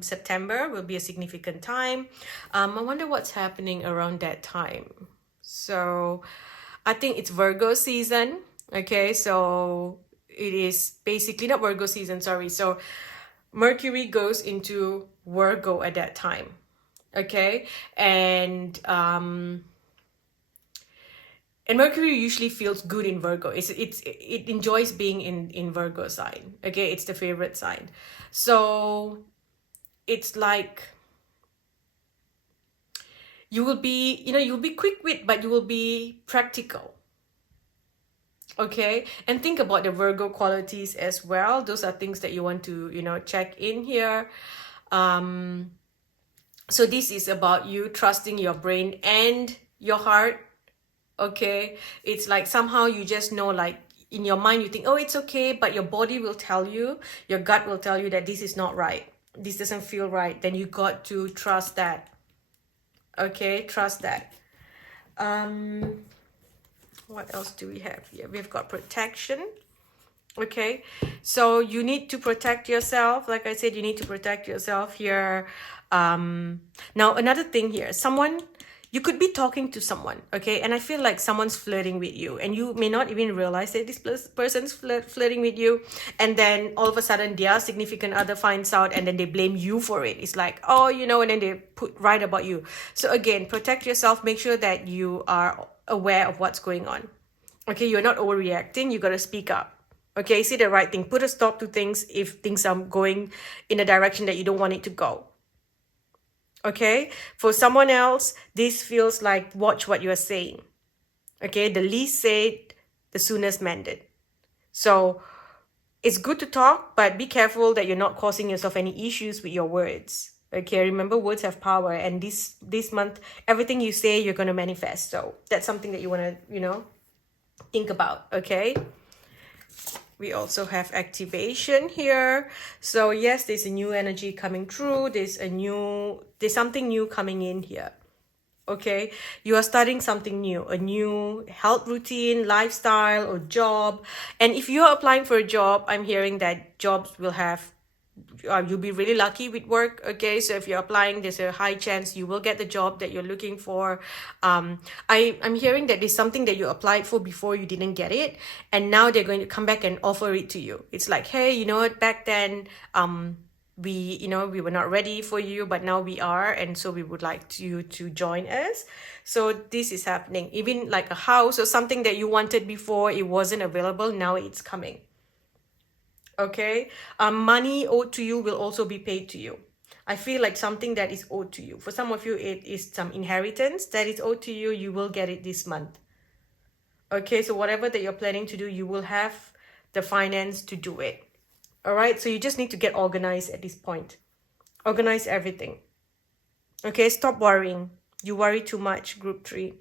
September will be a significant time. I wonder what's happening around that time. So I think it's Virgo season. Okay, so it is basically not Virgo season, sorry. So Mercury goes into Virgo at that time. Okay, and Mercury usually feels good in Virgo. It enjoys being in Virgo sign. Okay, it's the favorite sign. So it's like you will be, you'll be quick-witted, but you will be practical. Okay, and think about the Virgo qualities as well. Those are things that you want to, check in here. So this is about you trusting your brain and your heart. Okay, it's like somehow you just know, like, in your mind you think, oh, it's okay, but your body will tell you, your gut will tell you that this is not right, this doesn't feel right, then you got to trust that. Okay, trust that. What else do we have here? We've got protection. Okay, so you need to protect yourself. Like I said, you need to protect yourself here. Now another thing here, someone, you could be talking to someone, okay, and I feel like someone's flirting with you, and you may not even realize that this person's flirting with you, and then all of a sudden their significant other finds out, and then they blame you for it. It's like, oh, you know, and then they put right about you. So again, protect yourself. Make sure that you are aware of what's going on. Okay, you're not overreacting. You got to speak up. Okay, say the right thing. Put a stop to things if things are going in a direction that you don't want it to go. Okay, for someone else, this feels like watch what you are saying. Okay, the least said, the soonest mended. So it's good to talk, but be careful that you're not causing yourself any issues with your words. Okay, remember, words have power, and this month, everything you say, you're going to manifest. So that's something that you want to, you know, think about. Okay. We also have activation here. So yes, there's a new energy coming through. There's something new coming in here. Okay, you are starting something new, a new health routine, lifestyle, or job. And if you're applying for a job, I'm hearing that jobs will have, you'll be really lucky with work. Okay, so if you're applying, there's a high chance you will get the job that you're looking for. I'm hearing that there's something that you applied for before, you didn't get it, and now they're going to come back and offer it to you. It's like, hey, you know what, back then we were not ready for you, but now we are, and so we would like you to join us. So this is happening. Even like a house or something that you wanted before, it wasn't available, now it's coming. Okay, money owed to you will also be paid to you. I feel like something that is owed to you. For some of you, it is some inheritance that is owed to you. You will get it this month. Okay, so whatever that you're planning to do, you will have the finance to do it. All right, so you just need to get organized at this point. Organize everything. Okay, stop worrying. You worry too much, group 3.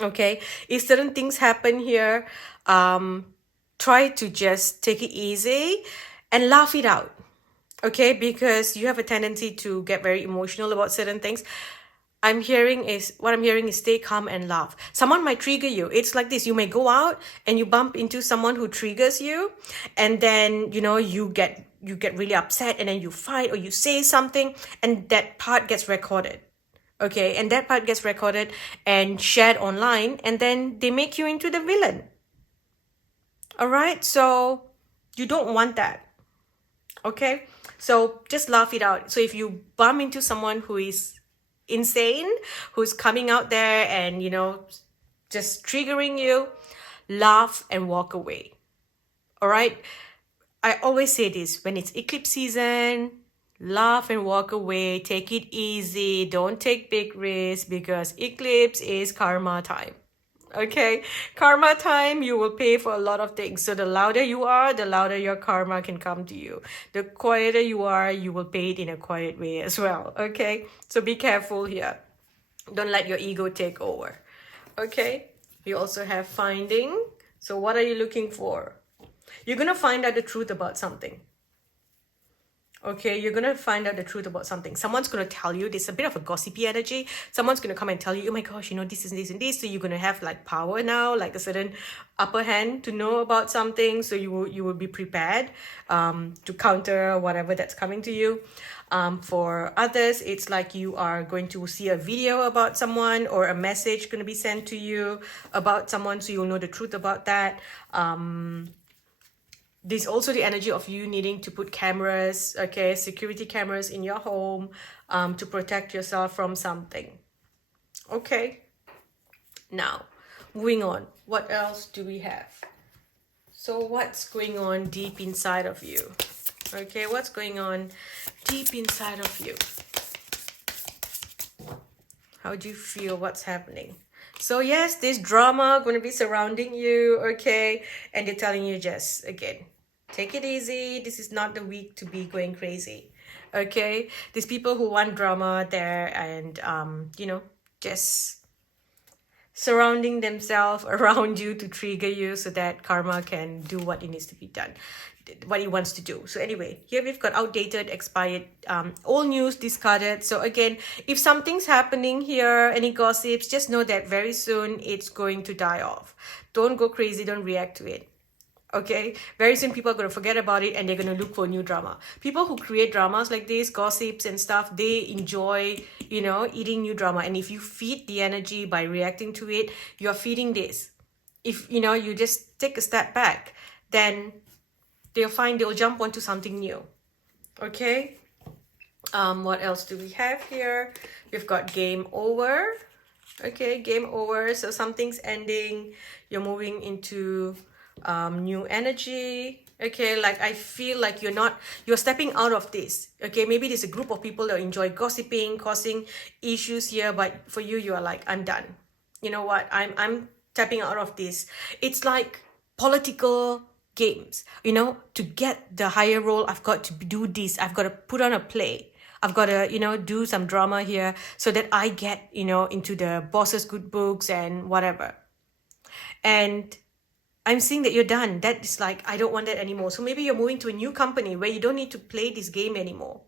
Okay, if certain things happen here, try to just take it easy and laugh it out. Okay, because you have a tendency to get very emotional about certain things. What I'm hearing is stay calm and laugh. Someone might trigger you. It's like this. You may go out and you bump into someone who triggers you, and then, you know, you get really upset, and then you fight or you say something, and that part gets recorded. Okay, and that part gets recorded and shared online, and then they make you into the villain. All right, so you don't want that. Okay, so just laugh it out. So if you bump into someone who is insane, who's coming out there and, you know, just triggering you, laugh and walk away. All right, I always say this, when it's eclipse season, laugh and walk away. Take it easy. Don't take big risks, because eclipse is karma time. Okay, karma time, you will pay for a lot of things. So the louder you are, the louder your karma can come to you. The quieter you are, you will pay it in a quiet way as well. Okay, so be careful here. Don't let your ego take over. Okay, you also have finding. So what are you looking for? You're going to find out the truth about something. Okay, you're going to find out the truth about something. Someone's going to tell you, there's a bit of a gossipy energy. Someone's going to come and tell you, oh my gosh, you know, this and this and this. So you're going to have like power now, like a certain upper hand to know about something. So you will be prepared to counter whatever that's coming to you. For others, it's like you are going to see a video about someone, or a message going to be sent to you about someone. So you'll know the truth about that. There's also the energy of you needing to put cameras, okay, security cameras in your home to protect yourself from something. Okay. Now, moving on. What else do we have? So what's going on deep inside of you? Okay, what's going on deep inside of you? How do you feel? What's happening? So yes, there's drama going to be surrounding you, okay? And they're telling you just, again, take it easy. This is not the week to be going crazy, okay? There's people who want drama there, and, you know, just surrounding themselves around you to trigger you so that karma can do what it needs to be done, what it wants to do. So anyway, here we've got outdated, expired, old news, discarded. So again, if something's happening here, any gossips, just know that very soon it's going to die off. Don't go crazy, don't react to it. Okay, very soon people are going to forget about it and they're going to look for new drama. People who create dramas like this, gossips and stuff, they enjoy, you know, eating new drama. And if you feed the energy by reacting to it, you're feeding this. If, you know, you just take a step back, then they'll jump onto something new. Okay, what else do we have here? We've got game over. Okay, game over. So something's ending, you're moving into new energy. Okay, like I feel like you're stepping out of this. Okay, maybe there's a group of people that enjoy gossiping, causing issues here, but for you, you are like, I'm done. You know what, I'm stepping out of this. It's like political games, you know. To get the higher role, I've got to do this, I've got to put on a play, I've got to, you know, do some drama here so that I get, you know, into the boss's good books and whatever. And I'm seeing that you're done. That is like, I don't want that anymore. So maybe you're moving to a new company where you don't need to play this game anymore.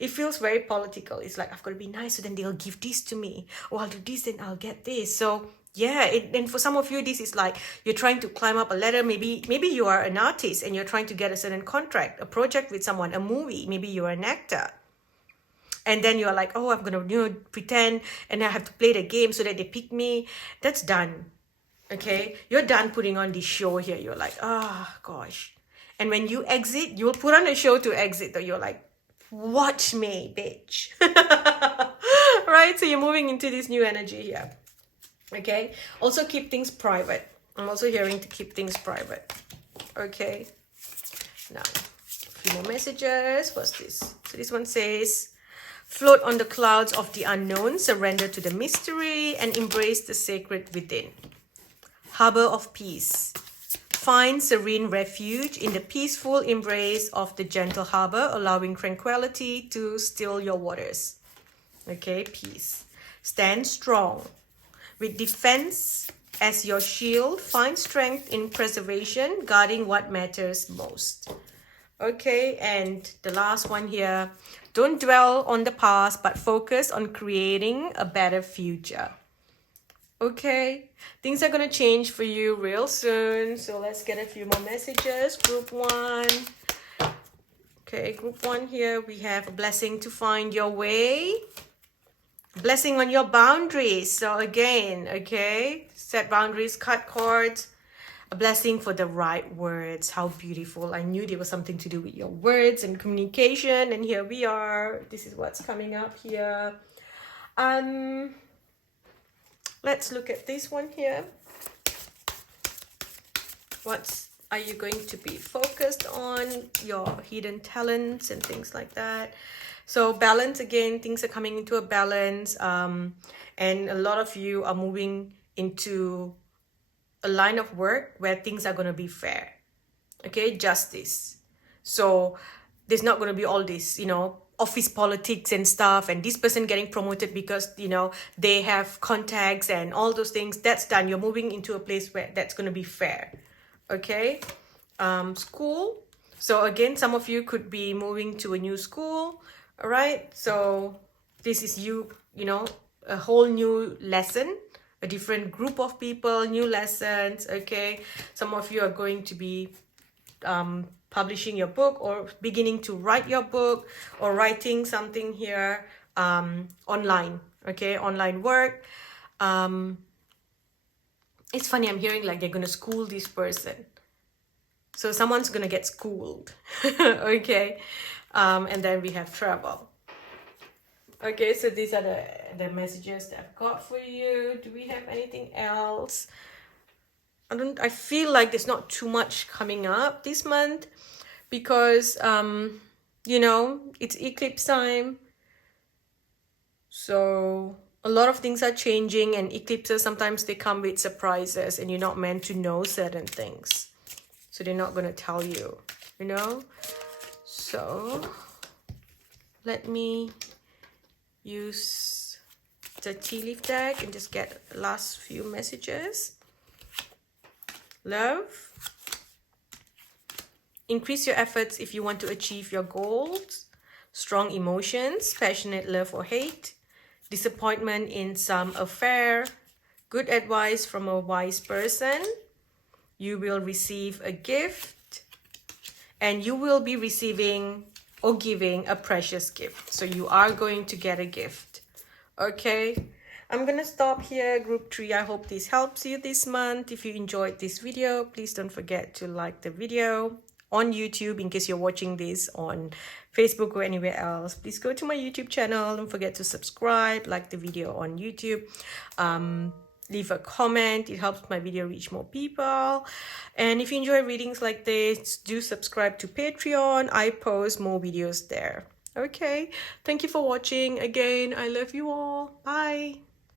It feels very political. It's like, I've got to be nice, so then they'll give this to me. Or I'll do this, then I'll get this. So yeah, and for some of you, this is like, you're trying to climb up a ladder. Maybe you are an artist and you're trying to get a certain contract, a project with someone, a movie. Maybe you're an actor. And then you're like, oh, I'm going to, you know, pretend and I have to play the game so that they pick me. That's done. Okay, you're done putting on this show here. You're like, oh gosh. And when you exit, you'll put on a show to exit. Though you're like, watch me, bitch. Right? So you're moving into this new energy here. Okay. Also keep things private. I'm also hearing to keep things private. Okay. Now, a few more messages. What's this? So this one says, float on the clouds of the unknown, surrender to the mystery, and embrace the sacred within. Harbor of peace. Find serene refuge in the peaceful embrace of the gentle harbor, allowing tranquility to still your waters. Okay, peace. Stand strong. With defense as your shield, find strength in preservation, guarding what matters most. Okay, and the last one here. Don't dwell on the past, but focus on creating a better future. Okay, things are going to change for you real soon. So let's get a few more messages. Group 1. Okay, group 1 here. We have a blessing to find your way. Blessing on your boundaries. So again, okay, set boundaries, cut cords. A blessing for the right words. How beautiful. I knew there was something to do with your words and communication. And here we are. This is what's coming up here. Let's look at this one here. What are you going to be focused on? Your hidden talents and things like that. So balance, again, things are coming into a balance. And a lot of you are moving into a line of work where things are going to be fair. Okay, justice. So there's not going to be all this, you know, office politics and stuff, and this person getting promoted because, you know, they have contacts and all those things. That's done. You're moving into a place where that's going to be fair. Okay. School. So again, some of you could be moving to a new school. All right. So this is you know, a whole new lesson, a different group of people, new lessons. Okay. Some of you are going to be publishing your book or beginning to write your book or writing something here online. Okay, online work. It's funny, I'm hearing like they're going to school this person. So someone's going to get schooled. Okay, and then we have travel. Okay, so these are the messages that I've got for you. Do we have anything else? I feel like there's not too much coming up this month because, you know, it's eclipse time. So a lot of things are changing, and eclipses, sometimes they come with surprises and you're not meant to know certain things. So they're not going to tell you, you know. So let me use the tea leaf deck and just get the last few messages. Love. Increase your efforts if you want to achieve your goals. Strong emotions, passionate love or hate. Disappointment in some affair. Good advice from a wise person. You will receive a gift. And you will be receiving or giving a precious gift. So you are going to get a gift. Okay, I'm gonna stop here, group 3. I hope this helps you this month. If you enjoyed this video, please don't forget to like the video on YouTube. In case you're watching this on Facebook or anywhere else, please go to my YouTube channel. Don't forget to subscribe, like the video on YouTube. Leave a comment. It helps my video reach more people. And if you enjoy readings like this, do subscribe to Patreon. I post more videos there. Okay, thank you for watching. Again, I love you all. Bye.